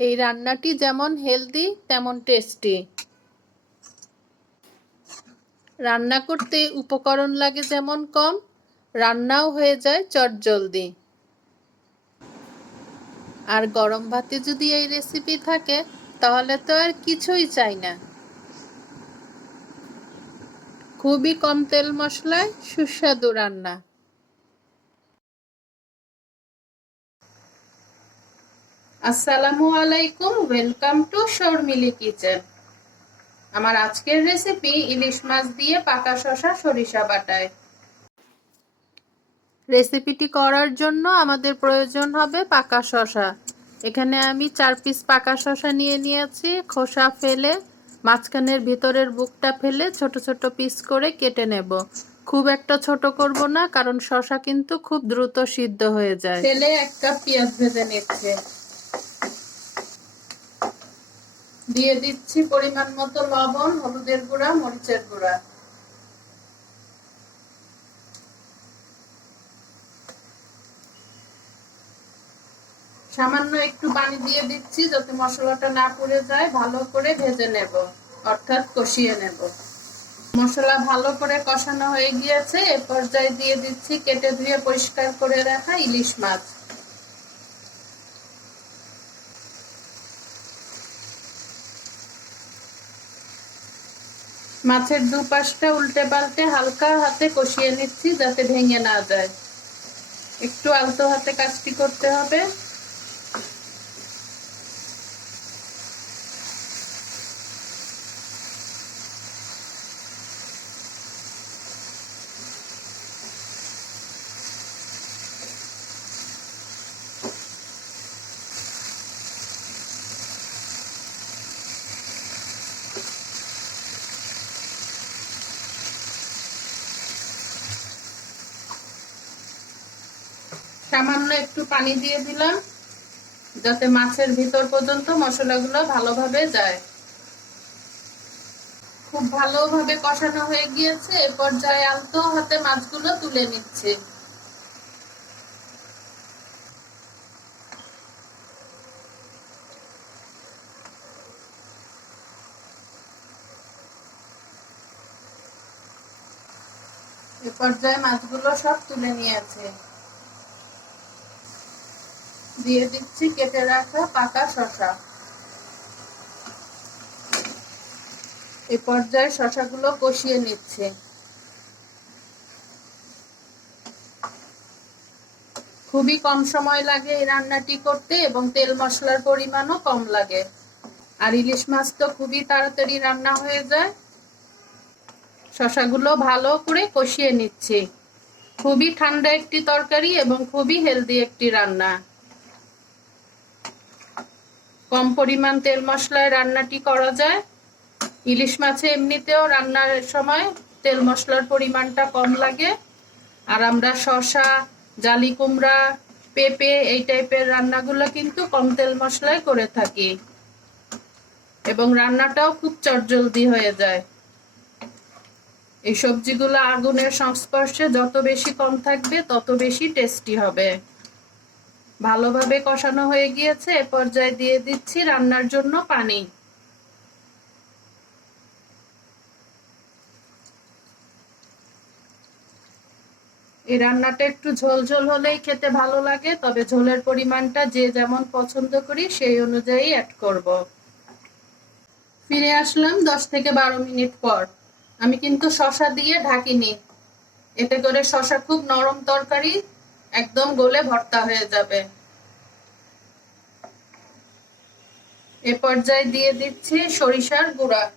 এই রান্নাটি যেমন হেলদি তেমন টেস্টি রান্না করতে উপকরণ লাগে যেমন কম, রান্নাও হয়ে যায় চটজলদি। আর গরম ভাতে যদি এই রেসিপি থাকে, তাহলে তো আর কিছুই চাই না। খুবই কম তেল মশলায় সুস্বাদু রান্না। আসসালামু আলাইকুম ওয়েলকাম টু শর্মিলি কিচেন আমার আজকের রেসিপি ইলিশ মাছ দিয়ে পাকা শশা সরিষা বাটায়। রেসিপিটি করার জন্য আমাদের প্রয়োজন হবে পাকা শশা এখানে আমি চার পিস পাকা শশা নিয়ে নিয়েছি। খোসা ফেলে মাঝখানের ভিতরের বুকটা ফেলে ছোট ছোট পিস করে কেটে নেব। খুব একটা ছোট করব না কারণ শশা কিন্তু খুব দ্রুত সিদ্ধ হয়ে যায়। ফেলে এক কাপ পেঁয়াজ ভেজে নিচ্ছে। দিয়ে দিচ্ছি পরিমাণ মতো লবণ, হলুদের গুঁড়া, মরিচের গুঁড়া। সামান্য একটু পানি দিয়ে দিচ্ছি যাতে মশলাটা না পুড়ে যায়। ভালো করে ভেজে নেব, অর্থাৎ কষিয়ে নেব। মশলা ভালো করে কষানো হয়ে গিয়েছে। এ পর্যায়ে দিয়ে দিচ্ছি কেটে ধুয়ে পরিষ্কার করে রাখা ইলিশ মাছ। মাছের দুপাশটা উল্টে পাল্টে হালকা হাতে কষিয়ে নিচ্ছি যাতে ভেঙে না যায়। একটু আলতো হাতে কাজটি করতে হবে। সামান্য একটু পানি দিয়ে দিলাম, যাতে মাছের ভিতর পর্যন্ত মশলাগুলো ভালোভাবে যায়। খুব ভালোভাবে কষানো হয়ে গিয়েছে, এ পর্যায়ে আলতো হাতে মাছগুলো তুলে নিচ্ছে। এ পর্যায়ে মাছগুলো সব তুলে নিয়েছে। দিয়ে দিচ্ছি কেটে রাখা পাকা শশা এ পর্যায়ে শশাগুলো কষিয়ে নিচ্ছে। খুবই কম সময় লাগে এই রান্নাটি করতে এবং তেল মশলার পরিমাণও কম লাগে। আর ইলিশ মাছ তো খুবই তাড়াতাড়ি রান্না হয়ে যায়। শশাগুলো ভালো করে কষিয়ে নিচ্ছে। খুবই ঠান্ডা একটি তরকারি এবং খুবই হেলদি একটি রান্না। কম পরিমাণ তেল মশলায় রান্নাটি করা যায়। ইলিশ মাছে এমনিতেও রান্নার সময় তেল মশলার পরিমাণটা কম লাগে। আর আমরা শশা জালি কুমড়া পেঁপে এই টাইপের রান্নাগুলো কিন্তু কম তেল মশলায় করে থাকি। এবং রান্নাটাও খুব চটজলদি হয়ে যায়। এই সবজিগুলো আগুনের সংস্পর্শে যত বেশি কম থাকবে, তত বেশি টেস্টি হবে। ভালোভাবে কষানো হয়ে গিয়েছে, এ পর্যায়ে দিয়ে দিচ্ছি রান্নার জন্য পানি। এই রান্নাটা একটু ঝোল ঝোল হলেই খেতে ভালো লাগে, তবে ঝোলের পরিমাণটা যে যেমন পছন্দ করি, সেই অনুযায়ী অ্যাড করব। ফিরে আসলাম দশ থেকে বারো মিনিট পর। আমি কিন্তু শশা দিয়ে ঢাকিনি। এতে করে শশা খুব নরম তরকারি একদম গলে ভর্তা হয়ে যাবে। এ পর্যায়ে দিয়ে দিচ্ছি সরিষার গুঁড়া।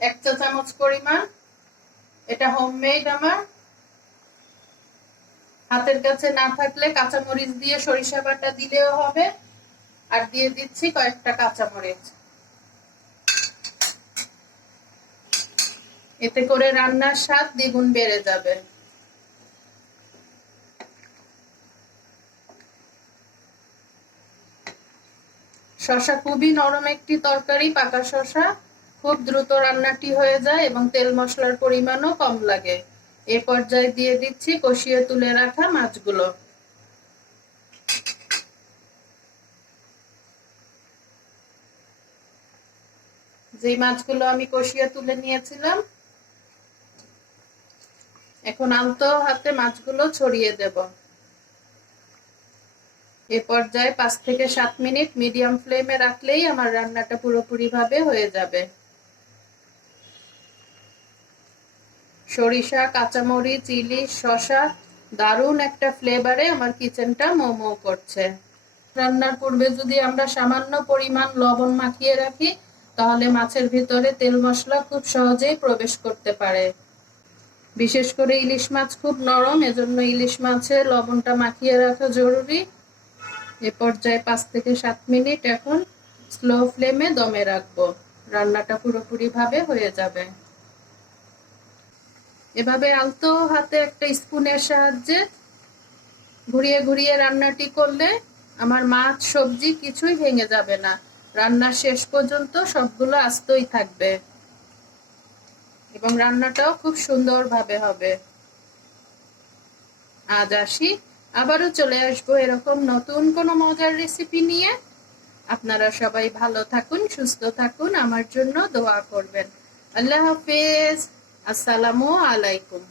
এক চা চামচ পরিমাণ। এটা হোমমেড আমার। হাতের কাছে না থাকলে কাঁচামরিচ দিয়ে সরিষা বাটা দিলেও হবে। আর দিয়ে দিচ্ছি কয়েকটা কাঁচামরিচ। এতে করে রান্নার স্বাদ দ্বিগুণ বেড়ে যাবে। শশা খুবই নরম একটি তরকারি, পাকা শশা। খুব দ্রুত রান্নাটি হয়ে যায় এবং তেল মশলার পরিমাণও কম লাগে। এ পর্যায়ে দিয়ে দিচ্ছি কষিয়ে তুলে রাখা মাছগুলো। যে মাছগুলো আমি কষিয়ে তুলে নিয়েছিলাম, এখন আলতো হাতে মাছগুলো ছড়িয়ে দেবো। এ পর্যায়ে পাঁচ থেকে সাত মিনিট মিডিয়াম ফ্লেমে রাখলেই আমার রান্নাটা পুরোপুরি ভাবে হয়ে যাবে। সরিষা কাঁচামরি চিলি শশা দারুণ একটা ফ্লেভারে আমার কিচেনটা মোমো করছে। রান্নার পূর্বে যদি আমরা সামান্য পরিমাণ লবণ মাখিয়ে রাখি, তাহলে মাছের ভিতরে তেল মশলা খুব সহজেই প্রবেশ করতে পারে। বিশেষ করে ইলিশ মাছ খুব নরম, এজন্য ইলিশ মাছে লবণটা মাখিয়ে রাখা জরুরি। এ পর্যায়ে পাঁচ থেকে সাত মিনিট এখন স্লো ফ্লেমে দমে রাখব। রান্নাটা পুরোপুরি ভাবে হয়ে যাবে। এভাবে আলতো হাতে একটা স্পুনের সাহায্যে ঘুরিয়ে ঘুরিয়ে রান্নাটি করলে আমার মাছ, সবজি কিছুই ভেঙে যাবে না। রান্নার শেষ পর্যন্ত সবগুলো আস্তই থাকবে। এবং রান্নাটাও খুব সুন্দরভাবে হবে। আজ আসি আবারও চলে আসব এরকম নতুন কোনো মজার রেসিপি নিয়ে। আপনারা সবাই ভালো থাকুন, সুস্থ থাকুন, আমার জন্য দোয়া করবেন। আল্লাহ হাফেজ। আসসালামু আলাইকুম।